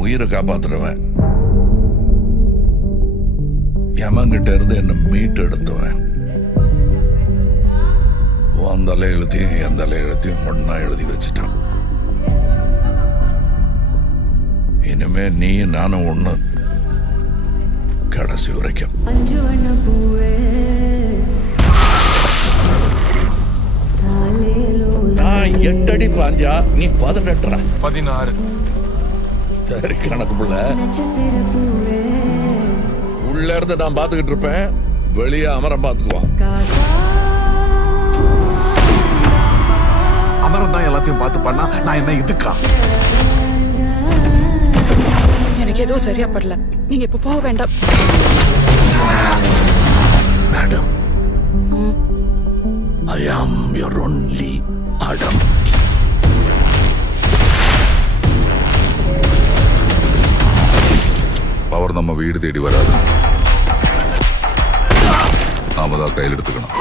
உயிரை காப்பாத்துறவன், யமங்கிட்ட இருந்து என்ன மீட்டு எடுத்துவன். உன் தலை எழுத்தையும் என் தலை எழுத்தையும் ஒன்னா எழுதி வச்சுட்டான். இனிமே நீ நானும் ஒண்ணு, கடைசி வரைக்கும். நான் 8 அடி பாஞ்சா நீ 18. 16. சரி கணக்கு புள்ள. உள்ள இருந்து நான் பாத்துக்கிட்டு இருப்பேன், வெளியே அமரம் பாத்துக்குவான். அமரம் தான் எல்லாத்தையும் பார்த்து பண்ணா நான் என்ன இதுக்கா? எனக்கு எதுவும் சரியா படல, நீங்க இப்ப போக வேண்டாம். Madam, I am your only Adam. அவர் நம்ம வீடு தேடி வராது, நாம தான் கையில் எடுத்துக்கணும்.